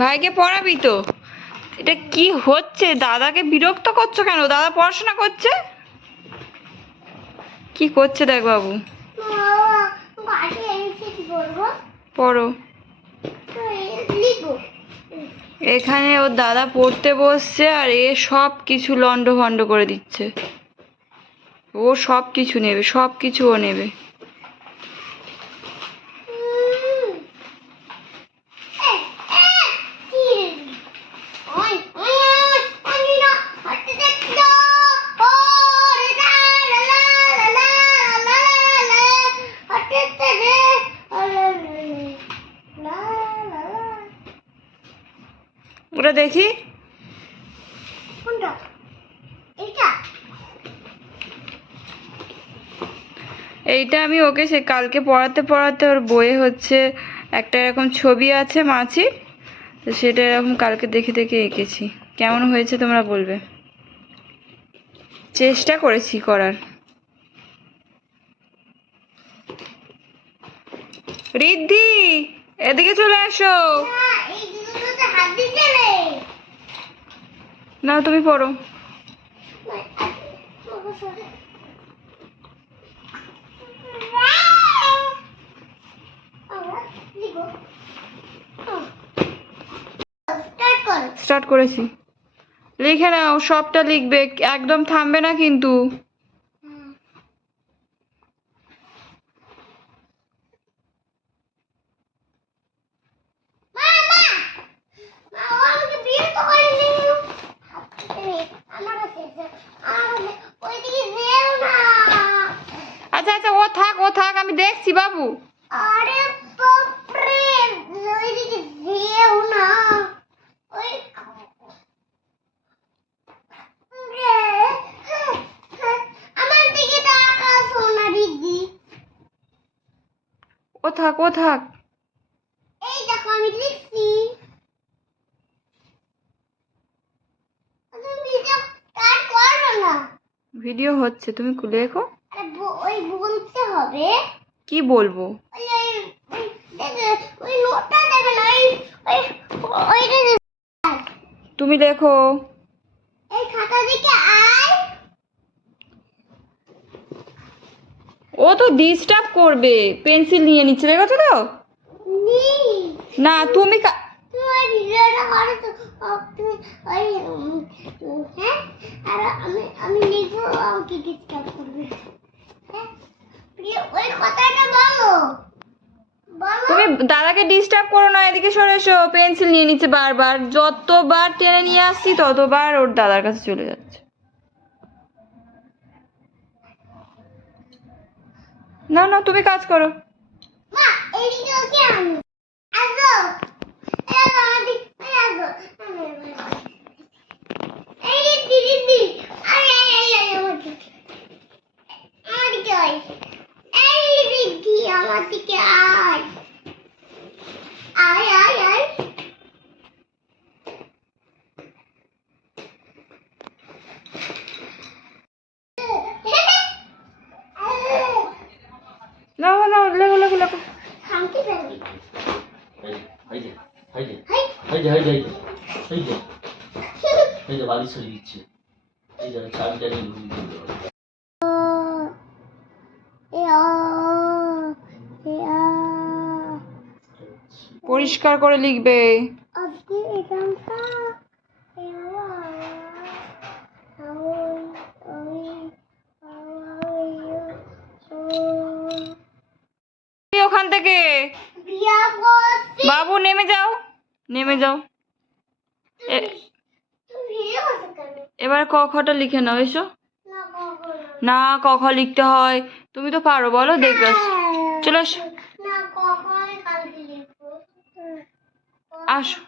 ভাইকে পড়াবি তো? এটা কি হচ্ছে? দাদাকে বিরক্ত করছো কেন? দাদা পড়াশোনা করছে। কি করছে দেখ বাবু। পড়ো। এখানে ওর দাদা পড়তে বসছে আর এ সব কিছু লন্ডভন্ড করে দিচ্ছে। ও সব কিছু নেবে, সব কিছু ও নেবে। ওটা দেখি। এইটা আমি ওকে সে কালকে পড়াতে পড়াতে ওর বইয়ে হচ্ছে একটা এরকম ছবি আছে মাছির, তো সেটা এরকম কালকে দেখে দেখে এঁকেছি। কেমন হয়েছে তোমরা বলবে। চেষ্টা করেছি করার। রিদ্ধি, এদিকে চলে আসো। না তুমি পড়ো। স্টার্ট করেছি। লিখে নাও, সবটা লিখবে, একদম থামবে না কিন্তু। আচ্ছা আচ্ছা, ও থাক ও থাক, আমি দেখছি বাবু। আরে বাপরে, ওইদিকে যেও না। ওই আমার দিকে তাকাও সোনা দিদি। ও থাক ও থাক। এই দেখো আমি লিখছি। তুমি ভিডিও স্টার্ট করো না। ভিডিও হচ্ছে, তুমি লেখো। ওই বলতে হবে। কি বলবো? ওই নোটটা দেবে না, ওইটা তুমি লেখো। এই খাতা দিকে আয়। ও তো ডিস্টার্ব করবে, পেন্সিল নিয়ে নিচ্ছে, দেখো তো। না তুমি তুমি ভিডিওটা করো তো। তুমি ওই হ্যাঁ, আর আমি লিখবো, আমাকে ডিস্টার্ব করবে। হ্যাঁ, ওই কথাটা বলো। তুমি দাদাকে ডিস্টার্ব করো না, এদিকে সরে এসো। পেন্সিল নিয়ে নিচ্ছে বারবার, যতবার টেনে নিয়ে আসছি ততবার ওর দাদার কাছে চলে যাচ্ছে। না না তুমি কাজ করো। মা এইদিকে ওকে আনো। আসো। এই দিদি, আরে আমার দিকে আয়। এই দিদি আমার দিকে আয়। আয় আয় আয়। না না, লেখো লেখো লেখো। থামতে পারবি। হাইদে হাইদে হাইদে হাইদে হাইদে হাইদে বাড়ি সরিয়ে দিচ্ছে। এই যে চাবিটা নিয়ে ঘুরিয়ে দিল। পরিষ্কার করে লিখবে। ওখান থেকে বাবু নেমে যাও, নেমে যাও। এবার ক খটা লিখে নাও, এসো। না ক খ লিখতে হয়, তুমি তো পারো, বলো দেখবে। চলে আসো, আসো।